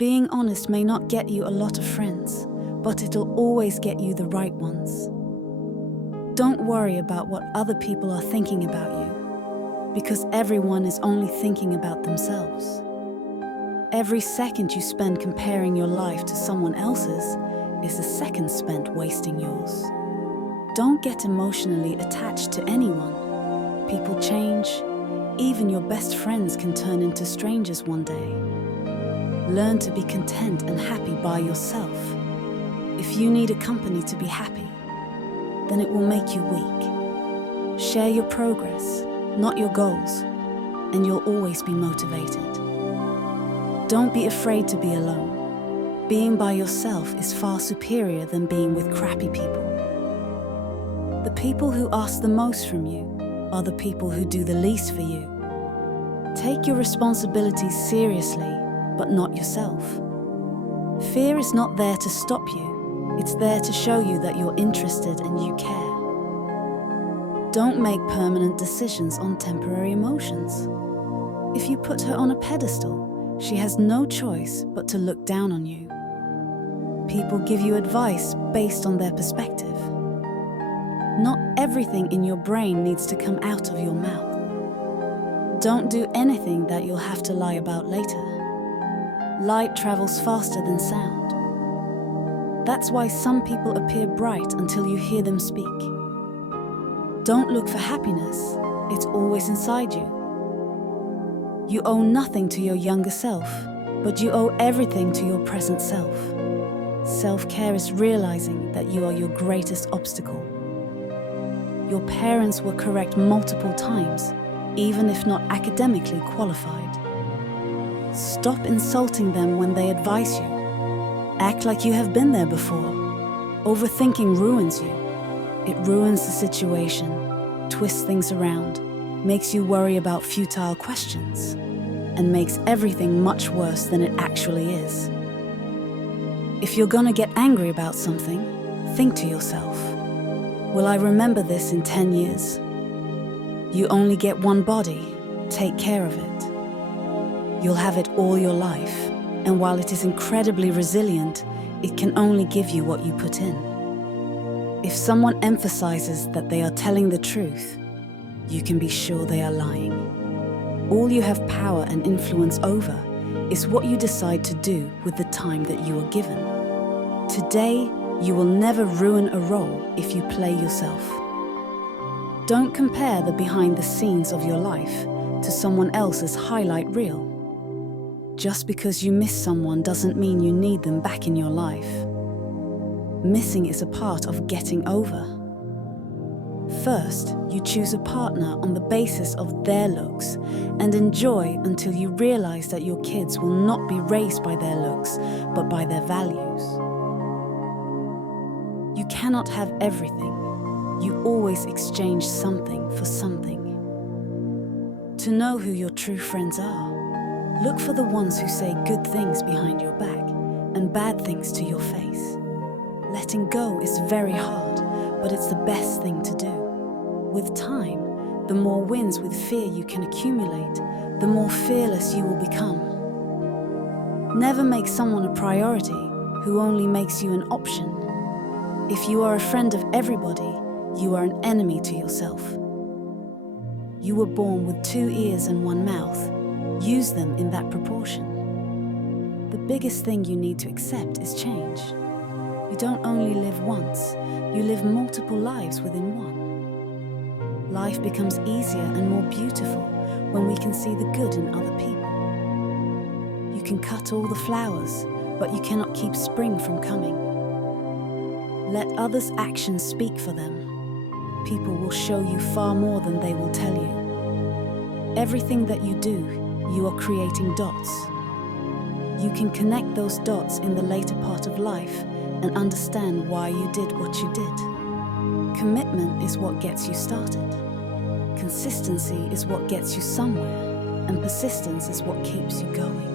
Being honest may not get you a lot of friends, but it'll always get you the right ones. Don't worry about what other people are thinking about you, because everyone is only thinking about themselves. Every second you spend comparing your life to someone else's is a second spent wasting yours. Don't get emotionally attached to anyone. People change. Even your best friends can turn into strangers one day. Learn to be content and happy by yourself. If you need a company to be happy, then it will make you weak. Share your progress, not your goals, and you'll always be motivated. Don't be afraid to be alone. Being by yourself is far superior than being with crappy people. The people who ask the most from you are the people who do the least for you. Take your responsibilities seriously, but not yourself. Fear is not there to stop you. It's there to show you that you're interested and you care. Don't make permanent decisions on temporary emotions. If you put her on a pedestal, she has no choice but to look down on you. People give you advice based on their perspective. Not everything in your brain needs to come out of your mouth. Don't do anything that you'll have to lie about later. Light travels faster than sound. That's why some people appear bright until you hear them speak. Don't look for happiness. It's always inside you. You owe nothing to your younger self, but you owe everything to your present self. Self-care is realizing that you are your greatest obstacle. Your parents were correct multiple times, even if not academically qualified. Stop insulting them when they advise you. Act like you have been there before. Overthinking ruins you. It ruins the situation, twists things around, makes you worry about futile questions, and makes everything much worse than it actually is. If you're gonna get angry about something, think to yourself, will I remember this in 10 years? You only get one body, take care of it. You'll have it all your life, and while it is incredibly resilient, it can only give you what you put in. If someone emphasizes that they are telling the truth, you can be sure they are lying. All you have power and influence over is what you decide to do with the time that you are given. Today, you will never ruin a role if you play yourself. Don't compare the behind the scenes of your life to someone else's highlight reel. Just because you miss someone doesn't mean you need them back in your life. Missing is a part of getting over. First, you choose a partner on the basis of their looks and enjoy until you realize that your kids will not be raised by their looks, but by their values. You cannot have everything. You always exchange something for something. To know who your true friends are, look for the ones who say good things behind your back and bad things to your face. Letting go is very hard, but it's the best thing to do. With time, the more wins with fear you can accumulate, the more fearless you will become. Never make someone a priority who only makes you an option. If you are a friend of everybody, you are an enemy to yourself. You were born with 2 ears and 1 mouth. Use them in that proportion. The biggest thing you need to accept is change. You don't only live once, you live multiple lives within one. Life becomes easier and more beautiful when we can see the good in other people. You can cut all the flowers, but you cannot keep spring from coming. Let others' actions speak for them. People will show you far more than they will tell you. Everything that you do, you are creating dots. You can connect those dots in the later part of life and understand why you did what you did. Commitment is what gets you started. Consistency is what gets you somewhere, and persistence is what keeps you going.